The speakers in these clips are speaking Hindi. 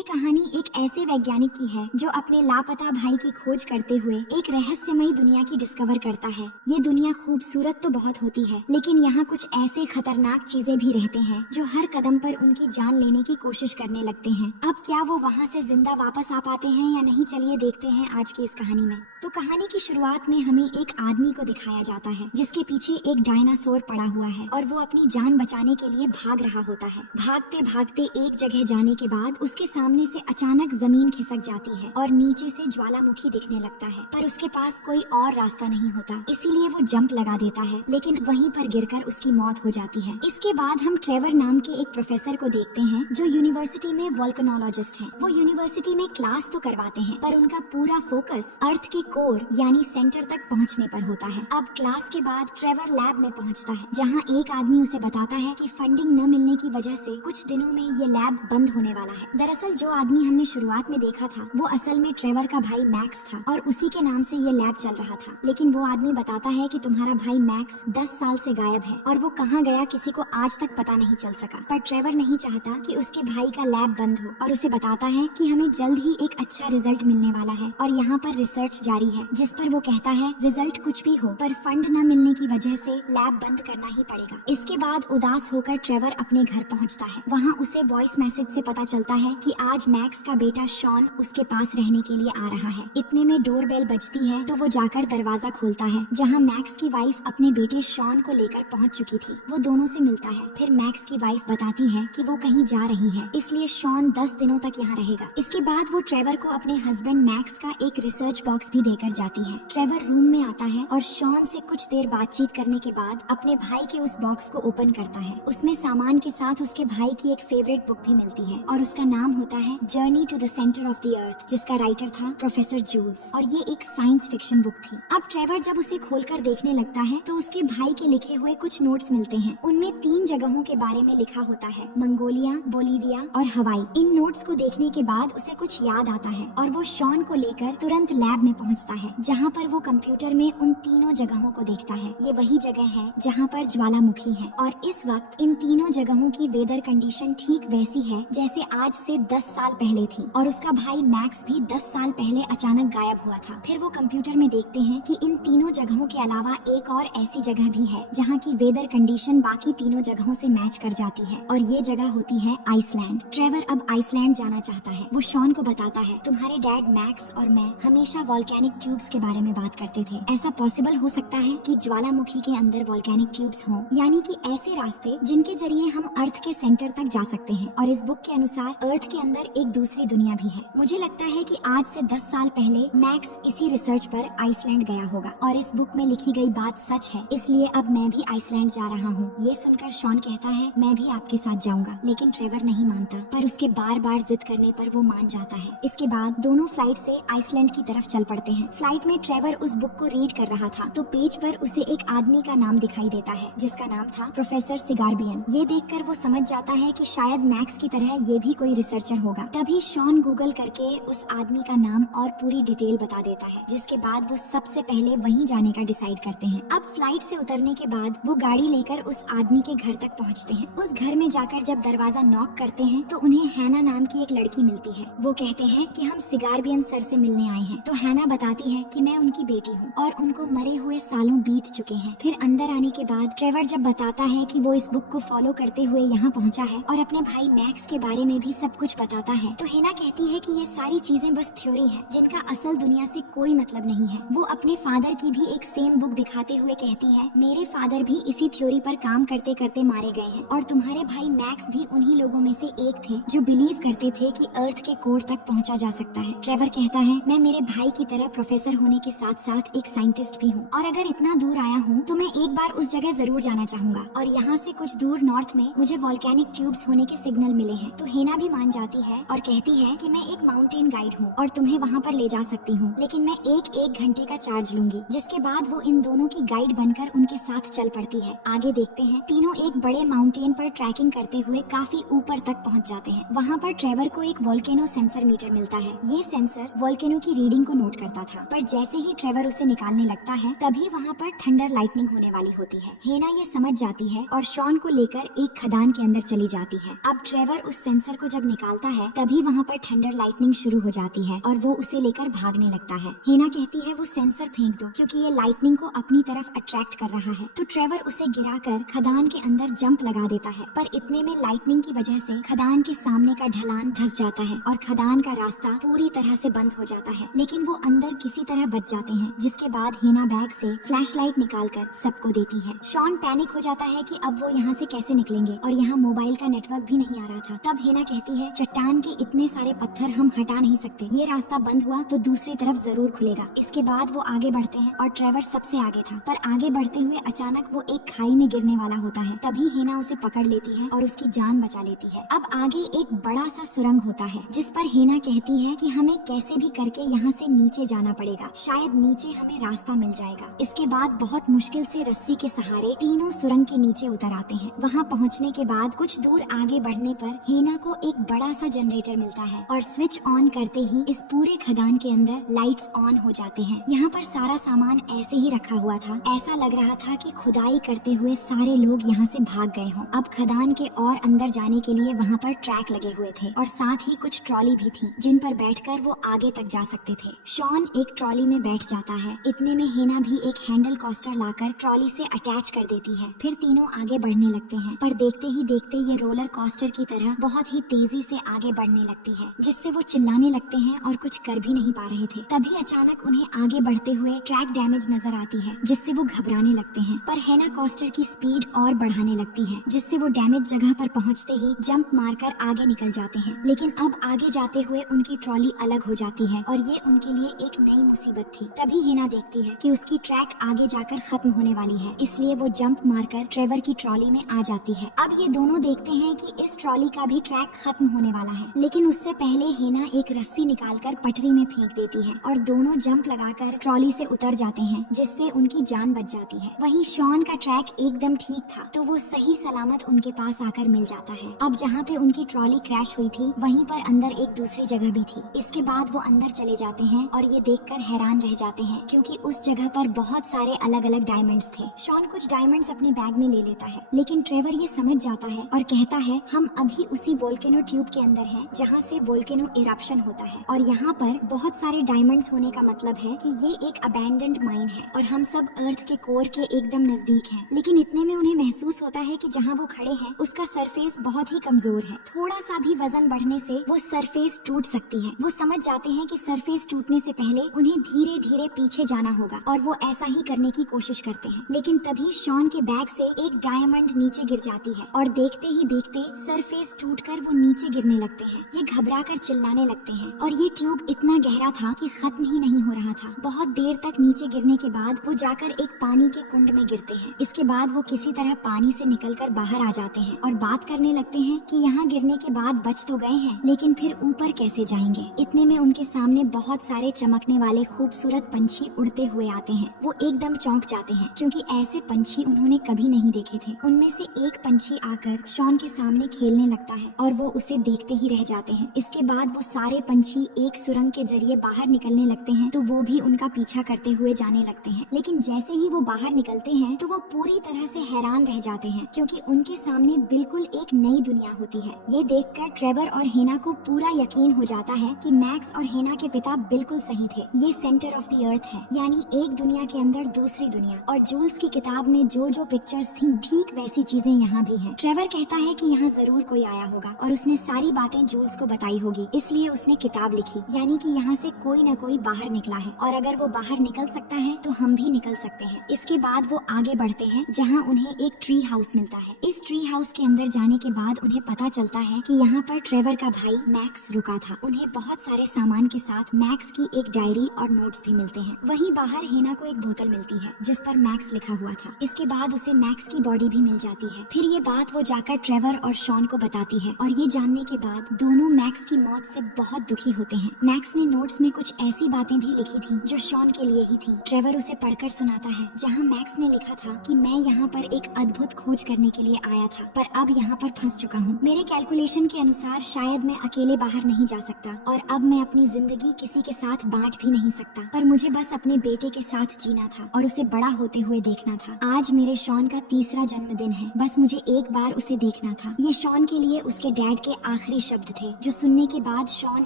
ये कहानी एक ऐसे वैज्ञानिक की है जो अपने लापता भाई की खोज करते हुए एक रहस्यमयी दुनिया की डिस्कवर करता है। ये दुनिया खूबसूरत तो बहुत होती है, लेकिन यहाँ कुछ ऐसे खतरनाक चीजें भी रहते हैं जो हर कदम पर उनकी जान लेने की कोशिश करने लगते हैं। अब क्या वो वहाँ से जिंदा वापस आ पाते हैं या नहीं, चलिए देखते हैं आज की इस कहानी में। तो कहानी की शुरुआत में हमें एक आदमी को दिखाया जाता है जिसके पीछे एक डायनासोर पड़ा हुआ है और वो अपनी जान बचाने के लिए भाग रहा होता है। भागते भागते एक जगह जाने के बाद उसके सामने से अचानक जमीन खिसक जाती है और नीचे से ज्वालामुखी दिखने लगता है, पर उसके पास कोई और रास्ता नहीं होता, इसीलिए वो जंप लगा देता है, लेकिन वहीं पर गिरकर उसकी मौत हो जाती है। इसके बाद हम ट्रेवर नाम के एक प्रोफेसर को देखते हैं जो यूनिवर्सिटी में वोल्केनोलॉजिस्ट हैं। वो यूनिवर्सिटी में क्लास तो करवाते हैं, पर उनका पूरा फोकस अर्थ के कोर यानी सेंटर तक पहुंचने पर होता है। अब क्लास के बाद ट्रेवर लैब में पहुंचता है, जहां एक आदमी उसे बताता है कि फंडिंग न मिलने की वजह से कुछ दिनों में ये लैब बंद होने वाला है। दरअसल जो आदमी हमने शुरुआत में देखा था वो असल में ट्रेवर का भाई मैक्स था और उसी के नाम से ये लैब चल रहा था। लेकिन वो आदमी बताता है कि तुम्हारा भाई मैक्स 10 साल से गायब है और वो कहाँ गया किसी को आज तक पता नहीं चल सका। पर ट्रेवर नहीं चाहता कि उसके भाई का लैब बंद हो और उसे बताता है कि हमें जल्द ही एक अच्छा रिजल्ट मिलने वाला है और यहाँ पर रिसर्च जारी है, जिस पर वो कहता है रिजल्ट कुछ भी हो पर फंड न मिलने की वजह से लैब बंद करना ही पड़ेगा। इसके बाद उदास होकर ट्रेवर अपने घर पहुँचता है। वहाँ उसे वॉइस मैसेज से पता चलता है कि आज मैक्स का बेटा शॉन उसके पास रहने के लिए आ रहा है। इतने में डोरबेल बजती है तो वो जाकर दरवाजा खोलता है, जहाँ मैक्स की वाइफ अपने बेटे शॉन को लेकर पहुँच चुकी थी। वो दोनों से मिलता है। फिर मैक्स की वाइफ बताती है कि वो कहीं जा रही है, इसलिए शॉन 10 दिनों तक यहाँ रहेगा। इसके बाद वो ट्रेवर को अपने हस्बैंड मैक्स का एक रिसर्च बॉक्स भी देकर जाती है। ट्रेवर रूम में आता है और शॉन से कुछ देर बातचीत करने के बाद अपने भाई के उस बॉक्स को ओपन करता है। उसमें सामान के साथ उसके भाई की एक फेवरेट बुक भी मिलती है और उसका नाम होता है journey to the centre of the earth, जिसका राइटर था प्रोफेसर जूल्स, और ये एक साइंस फिक्शन बुक थी। अब ट्रेवर जब उसे खोलकर देखने लगता है तो उसके भाई के लिखे हुए कुछ नोट्स मिलते हैं। उनमें 3 जगहों के बारे में लिखा होता है, मंगोलिया, बोलीविया और हवाई। इन नोट्स को देखने के बाद उसे कुछ याद आता है और वो शॉन को लेकर तुरंत लैब में पहुंचता है, जहां पर वो कंप्यूटर में उन तीनों जगहों को देखता है। ये वही जगह है जहां पर ज्वालामुखी है और इस वक्त इन तीनों जगहों की वेदर कंडीशन ठीक वैसी है जैसे आज से 10 साल पहले थी और उसका भाई मैक्स भी 10 साल पहले अचानक गायब हुआ था। फिर वो कंप्यूटर में देखते हैं कि इन तीनों जगहों के अलावा एक और ऐसी जगह भी है जहाँ की वेदर कंडीशन बाकी तीनों जगहों से मैच कर जाती है और ये जगह होती है आइसलैंड। ट्रेवर अब आइसलैंड जाना चाहता है। वो शॉन को बताता है, तुम्हारे डैड मैक्स और मैं हमेशा वॉल्केनिक ट्यूब्स के बारे में बात करते थे। ऐसा पॉसिबल हो सकता है कि ज्वालामुखी के अंदर वॉल्केनिक ट्यूब्स हों, यानी कि ऐसे रास्ते जिनके जरिए हम अर्थ के सेंटर तक जा सकते हैं। और इस बुक के अनुसार अर्थ के अंदर एक दूसरी दुनिया भी है। मुझे लगता है कि आज से 10 साल पहले मैक्स इसी रिसर्च पर आइसलैंड गया होगा और इस बुक में लिखी गई बात सच है, इसलिए अब मैं भी आइसलैंड जा रहा हूँ। ये सुनकर शॉन कहता है, मैं भी आपके साथ जाऊंगा, लेकिन ट्रेवर नहीं मानता, पर उसके बार बार जिद करने पर वो मान जाता है। इसके बाद दोनों फ्लाइट से आइसलैंड की तरफ चल पड़ते हैं। फ्लाइट में ट्रेवर उस बुक को रीड कर रहा था तो पेज पर उसे एक आदमी का नाम दिखाई देता है जिसका नाम था प्रोफेसर सिगार्बियन। ये देखकर वो समझ जाता है कि शायद मैक्स की तरह ये भी कोई रिसर्चर होगा। तभी शॉन गूगल करके उस आदमी का नाम और पूरी डिटेल बता देता है, जिसके बाद वो सबसे पहले वहीं जाने का डिसाइड करते हैं। अब फ्लाइट से उतरने के बाद वो गाड़ी लेकर उस आदमी के घर तक पहुंचते हैं। उस घर में जाकर जब दरवाजा नॉक करते हैं तो उन्हें हैना नाम की एक लड़की मिलती है। वो कहते हैं कि हम सिगार्बियन सर से मिलने आए हैं। तो हैना बताती है कि मैं उनकी बेटी हूँ और उनको मरे हुए सालों बीत चुके हैं। फिर अंदर आने के बाद ट्रेवर जब बताता है कि वो इस बुक को फॉलो करते हुए यहाँ पहुँचा है और अपने भाई मैक्स के बारे में भी सब कुछ बताता है, तो हैना कहती है कि ये सारी चीजें बस थ्योरी है जिनका असल दुनिया से कोई मतलब नहीं है। वो अपने फादर की भी एक सेम बुक दिखाते हुए कहती है, मेरे फादर भी इसी थ्योरी पर काम करते करते मारे गए हैं और तुम्हारे भाई मैक्स भी उन्हीं लोगों में से एक थे जो बिलीव करते थे कि अर्थ के कोर तक पहुंचा जा सकता है। ट्रेवर कहता है, मैं मेरे भाई की तरह प्रोफेसर होने के साथ साथ एक साइंटिस्ट भी हूँ और अगर इतना दूर आया हूँ तो मैं एक बार उस जगह जरूर जाना चाहूंगा और यहाँ से कुछ दूर नॉर्थ में मुझे वॉल्केनिक ट्यूब्स होने के सिग्नल मिले हैं। तो हेना भी मान जाती है और कहती है कि मैं एक माउंटेन गाइड हूँ और तुम्हें वहाँ पर ले जा सकती हूँ, लेकिन मैं एक घंटे का चार्ज लूंगी। जिसके बाद वो इन दोनों की गाइड बनकर उनके साथ चल पड़ती है। आगे देखते हैं तीनों एक बड़े माउंटेन पर ट्रैकिंग करते हुए काफी ऊपर तक पहुँच जाते हैं। वहाँ पर ट्रेवर को एक वोल्केनो सेंसर मीटर मिलता है। ये सेंसर वोल्केनो की रीडिंग को नोट करता था, पर जैसे ही ट्रेवर उसे निकालने लगता है तभी वहाँ पर थंडर लाइटनिंग होने वाली होती है। हेना ये समझ जाती है और शॉन को लेकर एक खदान के अंदर चली जाती है। अब ट्रेवर उस सेंसर को जब निकालता है तभी वहाँ पर थंडर लाइटनिंग शुरू हो जाती है और वो उसे लेकर भागने लगता है। हेना कहती है वो सेंसर फेंक दो क्योंकि ये लाइटनिंग को अपनी तरफ अट्रैक्ट कर रहा है। तो ट्रेवर उसे गिराकर खदान के अंदर जंप लगा देता है, पर इतने में लाइटनिंग की वजह से खदान के सामने का ढलान धंस जाता है और खदान का रास्ता पूरी तरह से बंद हो जाता है। लेकिन वो अंदर किसी तरह बच जाते हैं, जिसके बाद हेना बैग से फ्लैशलाइट निकालकर सबको देती है। शॉन पैनिक हो जाता है कि अब वो यहाँ से कैसे निकलेंगे और यहाँ मोबाइल का नेटवर्क भी नहीं आ रहा था। तब हेना कहती है चट्टान के इतने सारे पत्थर हम हटा नहीं सकते, ये रास्ता बंद हुआ तो दूसरी तरफ जरूर खुलेगा। इसके बाद वो आगे बढ़ते हैं और ट्रेवर सबसे आगे था, पर आगे बढ़ते हुए अचानक वो एक खाई में गिरने वाला होता है। तभी हेना उसे पकड़ लेती है और उसकी जान बचा लेती है। अब आगे एक बड़ा सा सुरंग होता है जिस पर हेना कहती है कि हमें कैसे भी करके यहाँ से नीचे जाना पड़ेगा, शायद नीचे हमें रास्ता मिल जाएगा। इसके बाद बहुत मुश्किल से रस्सी के सहारे तीनों सुरंग के नीचे उतर आते हैं। वहाँ पहुँचने के बाद कुछ दूर आगे बढ़ने पर हेना को एक बड़ा सा जनरेटर मिलता है और स्विच ऑन करते ही इस पूरे खदान के अंदर लाइट्स ऑन हो जाते हैं। यहाँ पर सारा सामान ऐसे ही रखा हुआ था, ऐसा लग रहा था कि खुदाई करते हुए सारे लोग यहाँ से भाग गए हों। अब खदान के और अंदर जाने के लिए वहाँ पर ट्रैक लगे हुए थे और साथ ही कुछ ट्रॉली भी थी जिन पर बैठकर वो आगे तक जा सकते थे। शॉन एक ट्रॉली में बैठ जाता है। इतने में हेना भी एक हैंडल कोस्टर लाकर ट्रॉली से अटैच कर देती है। फिर तीनों आगे बढ़ने लगते हैं, पर देखते ही देखते ये रोलर कोस्टर की तरह बहुत ही तेजी से आगे बढ़ने लगती है, जिससे वो चिल्लाने लगते हैं और कुछ कर भी नहीं पा रहे थे। तभी अचानक उन्हें आगे बढ़ते हुए ट्रैक डैमेज नजर आती है, जिससे वो घबराने लगते हैं। पर हेना कोस्टर की स्पीड और बढ़ाने लगती है, जिससे वो डैमेज जगह पर पहुंचते ही जंप मारकर आगे निकल जाते हैं। लेकिन अब आगे जाते हुए उनकी ट्रॉली अलग हो जाती है और ये उनके लिए एक नई मुसीबत थी। तभी हेना देखती है कि उसकी ट्रैक आगे जाकर खत्म होने वाली है, इसलिए वो जंप मारकर ट्रेवर की ट्रॉली में आ जाती है। अब ये दोनों देखते हैं कि इस ट्रॉली का भी ट्रैक खत्म होने वाला है, लेकिन उससे पहले हेना एक रस्सी निकालकर पटरी में फेंक देती है और दोनों जंप लगाकर ट्रॉली से उतर जाते हैं, जिससे उनकी जान बच जाती है। वहीं शॉन का ट्रैक एकदम ठीक था, तो वो सही सलामत उनके पास आकर मिल जाता है। अब जहाँ पे उनकी ट्रॉली क्रैश हुई थी वहीं पर अंदर एक दूसरी जगह भी थी। इसके बाद वो अंदर चले जाते हैं और ये देखकर हैरान रह जाते हैं क्योंकि उस जगह पर बहुत सारे अलग अलग डायमंड्स थे। शॉन कुछ डायमंड्स अपने बैग में ले लेता है, लेकिन ट्रेवर ये समझ जाता है और कहता है हम अभी उसी वोल्केनो ट्यूब के अंदर हैं जहाँ से वोल्केनो इरप्शन होता है और यहाँ पर बहुत सारे डायमंड्स होने का मतलब है कि ये एक अबैंडन्ड माइन है और हम सब अर्थ के कोर के एकदम नजदीक हैं। लेकिन इतने में उन्हें महसूस होता है कि जहाँ वो खड़े हैं उसका सरफेस बहुत ही कमजोर है, थोड़ा सा भी वजन बढ़ने से वो सरफेस टूट सकती है। वो समझ जाते हैं कि सरफेस टूटने से पहले उन्हें धीरे धीरे पीछे जाना होगा और वो ऐसा ही करने की कोशिश करते हैं। लेकिन तभी शॉन के बैग से एक डायमंड नीचे गिर जाती है और देखते ही देखते सरफेस टूटकर वो नीचे गिरने लगते हैं। ये घबरा कर चिल्लाने लगते हैं और ये ट्यूब इतना गहरा था कि खत्म ही नहीं हो रहा था। बहुत देर तक नीचे गिरने के बाद वो जाकर एक पानी के कुंड में गिरते हैं। इसके बाद वो किसी तरह पानी से निकलकर बाहर आ जाते हैं और बात करने लगते हैं कि यहाँ गिरने के बाद बच तो गए हैं, लेकिन फिर ऊपर कैसे जाएंगे। इतने में उनके सामने बहुत सारे चमकने वाले खूबसूरत पंछी उड़ते हुए आते हैं। वो एकदम चौंक जाते हैं क्योंकि ऐसे पंछी उन्होंने कभी नहीं देखे थे। उनमें से एक पंछी आकर शॉन के सामने खेलने लगता है और वो उसे देखते ही रह जाते हैं। इसके बाद वो सारे पंछी एक सुरंग के जरिए बाहर निकलने लगते हैं, तो वो भी उनका पीछा करते हुए जाने लगते हैं। लेकिन जैसे ही वो बाहर निकलते हैं तो वो पूरी तरह से हैरान रह जाते हैं क्योंकि उनके सामने बिल्कुल एक नई दुनिया होती है। ये देखकर ट्रेवर और हेना को पूरा यकीन हो जाता है कि मैक्स और हेना के पिता बिल्कुल सही थे। ये सेंटर ऑफ द अर्थ है, यानी एक दुनिया के अंदर दूसरी दुनिया। और जूल्स की किताब में जो जो पिक्चर्स थी ठीक वैसी चीजें यहाँ भी हैं। ट्रेवर कहता है कि यहाँ जरूर कोई आया होगा और उसने सारी बातें जूल्स को बताई होगी, इसलिए उसने किताब लिखी, यानी कि यहाँ से कोई न कोई बाहर निकला है और अगर वो बाहर निकल सकता है तो हम भी निकल सकते हैं। इसके बाद वो आगे बढ़ते हैं जहाँ उन्हें एक ट्री हाउस मिलता है। इस ट्री हाउस के अंदर जाने के बाद उन्हें पता चलता है कि यहाँ पर ट्रेवर का भाई मैक्स रुका था। उन्हें बहुत सारे सामान के साथ मैक्स की एक डायरी और नोट्स भी मिलते हैं। वहीं बाहर हेना को एक बोतल मिलती है जिस पर मैक्स लिखा हुआ था। इसके बाद उसे मैक्स की बॉडी भी मिल जाती है। फिर ये बात वो जाकर ट्रेवर और शॉन को बताती है और ये जानने के बाद दोनों मैक्स की मौत से बहुत दुखी होते हैं। मैक्स ने नोट्स में कुछ ऐसी बातें भी लिखी थी जो शॉन के लिए ही थी। ट्रेवर उसे पढ़कर सुनाता है जहाँ मैक्स ने लिखा था कि मैं यहाँ पर एक अद्भुत खोज करने के लिए आया था, पर अब यहाँ पर फंस चुका हूँ। मेरे कैलकुलेशन के अनुसार शायद मैं अकेले बाहर नहीं जा सकता और अब मैं अपनी जिंदगी किसी के साथ बांट भी नहीं सकता, पर मुझे बस अपने बेटे के साथ जीना था और उसे बड़ा होते हुए देखना था। आज मेरे शॉन का तीसरा जन्मदिन है, बस मुझे एक बार उसे देखना था। ये शॉन के लिए उसके डैड के आखिरी शब्द थे जो सुनने के बाद शॉन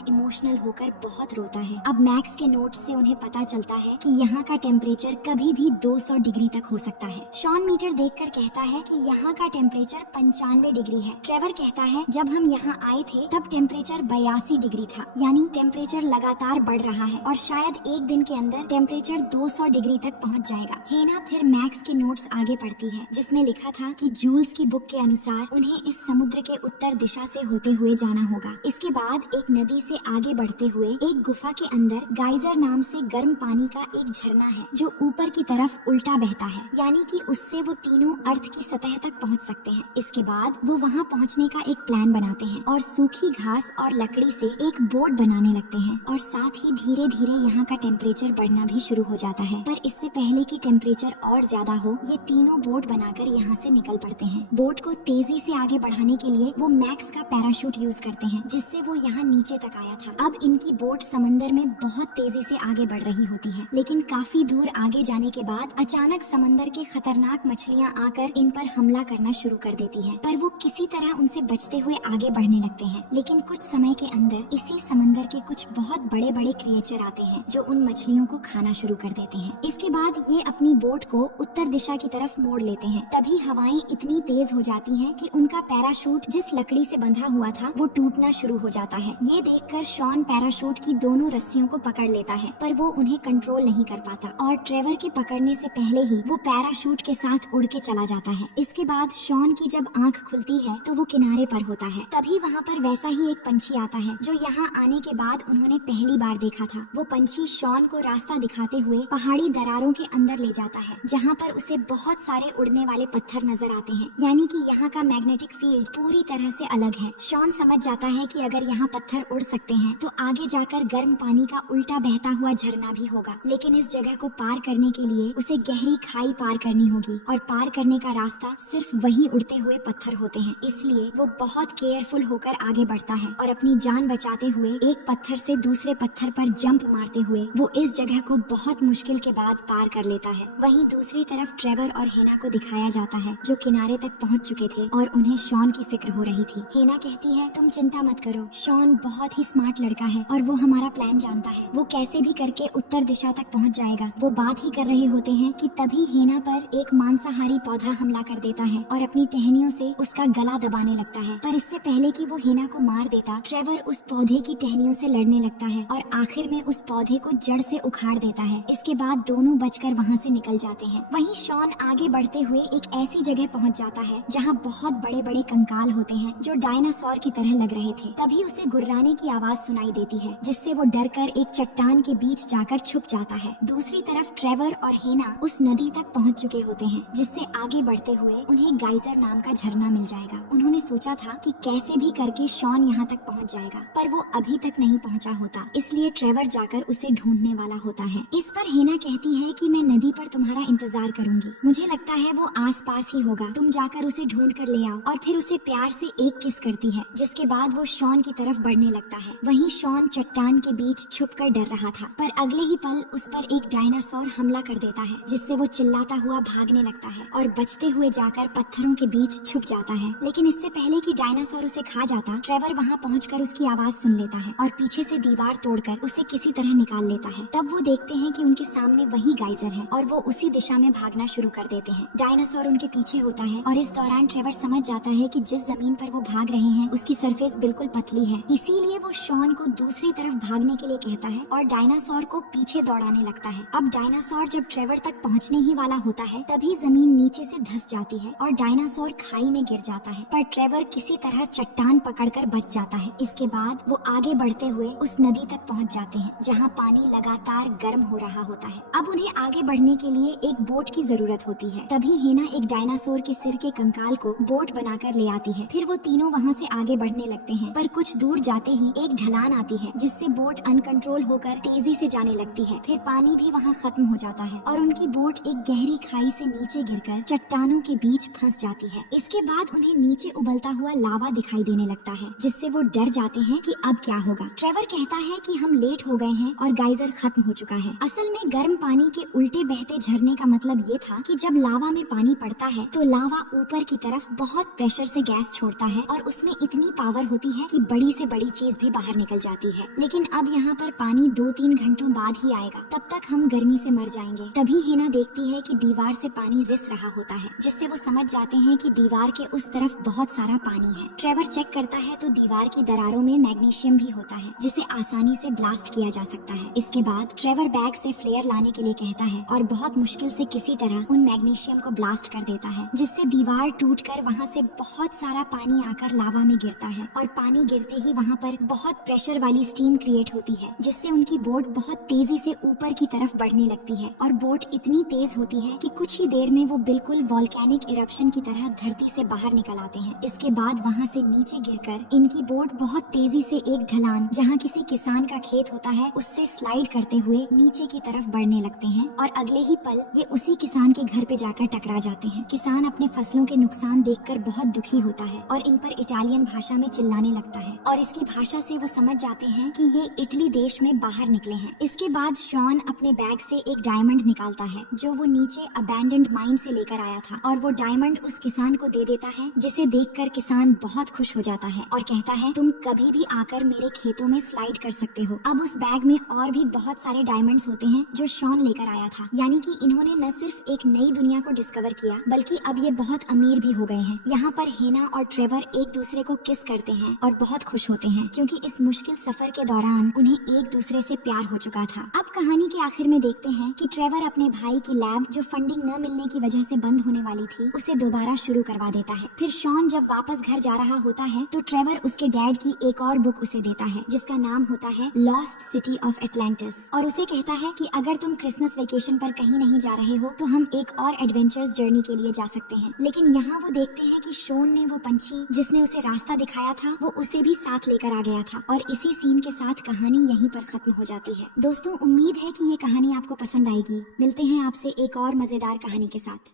इमोशनल होकर बहुत रोता है। अब मैक्स के नोट्स से उन्हें पता चलता है कि यहाँ का टेम्परेचर कभी भी 200 डिग्री तक हो सकता है। शॉन मीटर देखकर कहता है कि यहाँ का टेम्परेचर 95 डिग्री है। ट्रेवर कहता है जब हम यहाँ आए थे तब टेम्परेचर 82 डिग्री था, यानी टेम्परेचर लगातार बढ़ रहा है और शायद एक दिन के अंदर टेम्परेचर 200 डिग्री तक पहुँच जाएगा। हेना फिर मैक्स के नोट्स आगे पढ़ती है जिसमें लिखा था कि जूल्स की बुक के अनुसार उन्हें इस समुद्र के उत्तर दिशा से होते हुए जाना होगा। इसके बाद एक नदी से आगे बढ़ते हुए एक गुफा के अंदर गाइजर नाम से गर्म पानी का एक झरना है जो ऊपर की तरफ उल्टा बहता है, यानी कि उससे वो तीनों अर्थ की सतह तक पहुंच सकते हैं। इसके बाद वो वहां पहुंचने का एक प्लान बनाते हैं और सूखी घास और लकड़ी से एक बोट बनाने लगते हैं और साथ ही धीरे धीरे यहाँ का टेम्परेचर बढ़ना भी शुरू हो जाता है। पर इससे पहले कि टेम्परेचर और ज्यादा हो, ये तीनों बोट बनाकर यहाँ से निकल पड़ते हैं। बोट को तेजी से आगे बढ़ाने के लिए वो मैक्स का पैराशूट यूज करते हैं जिससे वो यहाँ नीचे तक आया था। अब इनकी बोट समंदर में बहुत तेजी से आगे बढ़ रही होती है, लेकिन काफी दूर आगे जाने के बाद अचानक समंदर के खतरनाक मछलियाँ आकर इन पर हमला करना शुरू कर देती है। पर वो किसी तरह उनसे बचते हुए आगे बढ़ने लगते हैं। लेकिन कुछ समय के अंदर इसी समंदर के कुछ बहुत बड़े बड़े क्रिएचर आते हैं जो उन मछलियों को खाना शुरू कर देते हैं। इसके बाद ये अपनी बोट को उत्तर दिशा की तरफ मोड़ लेते हैं। तभी हवाएं इतनी तेज हो जाती हैं कि उनका पैराशूट जिस लकड़ी से बंधा हुआ था वो टूटना शुरू हो जाता है। ये देखकर शॉन पैराशूट की दोनों रस्सियों को पकड़ लेता है, पर वो उन्हें कंट्रोल नहीं कर पाता और ट्रेवर के पकड़ने से पहले ही वो पैराशूट के साथ उड़ के चला जाता है। इसके बाद शॉन की जब आंख खुलती है तो वो किनारे पर होता है। तभी वहाँ पर वैसा ही एक पंछी आता है जो यहाँ आने के बाद उन्होंने पहली बार देखा था। वो पंछी शॉन को रास्ता दिखाते हुए पहाड़ी दरारों के अंदर ले जाता है जहाँ पर उसे बहुत सारे उड़ने वाले पत्थर नजर आते हैं, यानी कि यहाँ का मैग्नेटिक फील्ड पूरी तरह से अलग है। शॉन समझ जाता है कि अगर यहाँ पत्थर उड़ सकते हैं तो आगे जाकर गर्म पानी का उल्टा बहता हुआ झरना भी होगा, लेकिन इस जगह को पार करने के लिए उसे गहरी खाई पार करनी होगी और पार करने का रास्ता सिर्फ वही उड़ते हुए पत्थर होते हैं। इसलिए वो बहुत केयरफुल होकर आगे बढ़ता है और अपनी जान बचाते हुए एक पत्थर से दूसरे पत्थर पर जंप मारते हुए वो इस जगह को बहुत मुश्किल के बाद पार कर लेता है। वहीं दूसरी तरफ ट्रेवर और हेना को दिखाया जाता है जो किनारे तक पहुंच चुके थे और उन्हें शॉन की फिक्र हो रही थी। हेना कहती है तुम चिंता मत करो, शॉन बहुत ही स्मार्ट लड़का है और वो हमारा प्लान जानता है, वो कैसे भी करके उत्तर दिशा तक पहुंच जाएगा। वो बात ही कर रहे होते हैं कि तभी हेना पर एक मांसाहारी पौधा हमला कर देता है और अपनी टहनियों से उसका गला दबाने लगता है। पर इससे पहले कि वो हेना को मार देता, ट्रेवर उस पौधे की टहनियों से लड़ने लगता है और आखिर में उस पौधे को जड़ से उखाड़ देता है। इसके बाद दोनों बचकर वहाँ से निकल जाते हैं। वहीं शॉन आगे बढ़ते हुए एक ऐसी जगह पहुँच जाता है जहाँ बहुत बड़े बड़े कंकाल होते हैं जो डायनासोर की तरह लग रहे थे। तभी उसे गुर्राने की आवाज सुनाई देती है जिससे वो डरकर एक चट्टान के बीच जाकर छुप जाता है। दूसरी तरफ ट्रेवर और हेना उस नदी तक पहुंच चुके होते हैं जिससे आगे बढ़ते हुए उन्हें गाइजर नाम का झरना मिल जाएगा। उन्होंने सोचा था कि कैसे भी करके शॉन यहाँ तक पहुँच जाएगा, पर वो अभी तक नहीं पहुँचा होता, इसलिए ट्रेवर जाकर उसे ढूंढने वाला होता है। इस पर हेना कहती है कि मैं नदी पर तुम्हारा इंतजार करूंगी, मुझे लगता है वो आसपास ही होगा, तुम जाकर उसे ढूंढ कर ले आओ। और फिर उसे प्यार से एक किस करती है जिसके बाद वो शॉन की तरफ बढ़ने लगता है। वहीं शॉन चट्टान के बीच छुपकर डर रहा था, पर अगले ही पल उस पर एक डायनासोर हमला कर देता है जिससे वो चिल्लाता हुआ भागने लगता है और बचते हुए जाकर पत्थरों के बीच छुप जाता है। लेकिन इससे पहले कि डायनासोर उसे खा जाता, ट्रेवर वहाँ पहुंचकर उसकी आवाज सुन लेता है और पीछे से दीवार तोड़कर उसे किसी तरह निकाल लेता है। तब वो देखते हैं कि उनके सामने वही गाइजर है और वो उसी दिशा में भागना शुरू कर देते हैं। डायनासोर उनके पीछे होता है और इस दौरान ट्रेवर समझ जाता है कि जिस जमीन पर वो भाग रहे हैं उसकी सरफेस बिल्कुल पतली है, इसीलिए वो शॉन को दूसरी तरफ भागने के लिए कहता है और डायनासोर को पीछे दौड़ाने लगता है। अब डायनासोर जब ट्रेवर तक पहुंचने ही वाला होता है तभी जमीन नीचे से धंस जाती है और डायनासोर खाई में गिर जाता है, पर ट्रेवर किसी तरह चट्टान पकड़कर बच जाता है। इसके बाद वो आगे बढ़ते हुए उस नदी तक पहुंच जाते हैं जहां पानी लगातार गर्म हो रहा होता है। अब उन्हें आगे बढ़ने के लिए एक बोट की जरूरत होती है। तभी हेना एक डायनासोर के सिर के कंकाल को बोट बनाकर ले आती है। फिर वो तीनों वहाँ से आगे बढ़ने लगते हैं, पर कुछ दूर जाते ही एक ढलान आती है जिससे बोट अनकंट्रोल होकर तेजी से जाने लगती है। फिर पानी भी वहाँ खत्म हो जाता है और उनकी बोट एक गहरी खाई से नीचे गिरकर चट्टानों के बीच फंस जाती है। इसके बाद उन्हें नीचे उबलता हुआ लावा दिखाई देने लगता है जिससे वो डर जाते हैं कि अब क्या होगा। ट्रेवर कहता है कि हम लेट हो गए हैं और गाइजर खत्म हो चुका है। असल में गर्म पानी के उल्टे बहते झरने का मतलब ये था कि जब लावा में पानी पड़ता है तो लावा ऊपर की तरफ बहुत प्रेशर से गैस छोड़ता है और उसमें इतनी पावर होती है कि बड़ी से बड़ी चीज भी बाहर निकल जाती है। लेकिन अब यहाँ पर पानी 2-3 घंटों बाद ही आएगा, तब तक हम गर्मी से मर जाएंगे। तभी हेना देखती है कि दीवार से पानी रिस रहा होता है, जिससे वो समझ जाते हैं कि दीवार के उस तरफ बहुत सारा पानी है। ट्रेवर चेक करता है तो दीवार की दरारों में मैग्नीशियम भी होता है, जिसे आसानी से ब्लास्ट किया जा सकता है। इसके बाद ट्रेवर बैग से फ्लेयर लाने के लिए कहता है और बहुत मुश्किल से किसी तरह उन मैग्नीशियम को ब्लास्ट कर देता है, जिससे दीवार टूटकर वहाँ से बहुत सारा पानी आकर लावा में गिरता है। और पानी गिरते ही वहाँ पर बहुत प्रेशर वाली स्टीम क्रिएट होती है, जिससे उनकी बोट बहुत तेजी से ऊपर की तरफ बढ़ने लगती है। और बोट इतनी तेज होती है कि कुछ ही देर में वो बिल्कुल वॉल्केनिक इरप्शन की तरह धरती से बाहर निकल आते हैं। इसके बाद वहाँ से नीचे गिरकर इनकी बोट बहुत तेजी से एक ढलान जहाँ किसी किसान का खेत होता है उससे स्लाइड करते हुए नीचे की तरफ बढ़ने लगते हैं। और अगले ही पल ये उसी किसान के घर पे जाकर टकरा जाते हैं। किसान अपने फसलों के नुकसान देखकर बहुत दुखी होता है और इन पर इटालियन भाषा में चिल्लाने लगता है, और इसकी भाषा से वो समझ जाते हैं कि ये इटली देश में बाहर निकले हैं। इसके बाद शॉन अपने बैग से एक डायमंड निकालता है जो वो नीचे अबैंडन्ड माइन से लेकर आया था, और वो डायमंड उस किसान को दे देता है, जिसे देखकर किसान बहुत खुश हो जाता है और कहता है तुम कभी भी आकर मेरे खेतों में स्लाइड कर सकते हो। अब उस बैग में और भी बहुत सारे डायमंड्स होते हैं जो शॉन लेकर आया था, यानी कि इन्होंने न सिर्फ एक नई दुनिया को डिस्कवर किया बल्कि अब ये बहुत अमीर भी हो गए हैं। यहाँ पर हेना और ट्रेवर एक दूसरे को किस करते हैं और बहुत खुश होते हैं, क्योंकि इस मुश्किल सफर के दौरान उन्हें एक दूसरे से प्यार हो चुका था। अब कहानी के आखिर में देखते हैं कि ट्रेवर अपने भाई की लैब जो फंडिंग न मिलने की वजह से बंद होने वाली थी उसे दोबारा शुरू करवा देता है। फिर शॉन जब वापस घर जा रहा होता है तो ट्रेवर उसके डैड की एक और बुक उसे देता है, जिसका नाम होता है लॉस्ट सिटी ऑफ एटलांटिस, और उसे कहता है कि अगर तुम क्रिसमस वेकेशन पर कहीं नहीं जा रहे हो तो हम एक और एडवेंचरस जर्नी के लिए जा सकते हैं। लेकिन यहाँ वो देखते हैं कि शॉन ने वो पंछी जिसने उसे रास्ता दिखाया था वो उसे भी साथ लेकर आ गया था, और इसी सीन के साथ कहानी यहीं पर खत्म हो जाती है। दोस्तों, उम्मीद है कि ये कहानी आपको पसंद आएगी। मिलते हैं आपसे एक और मजेदार कहानी के साथ।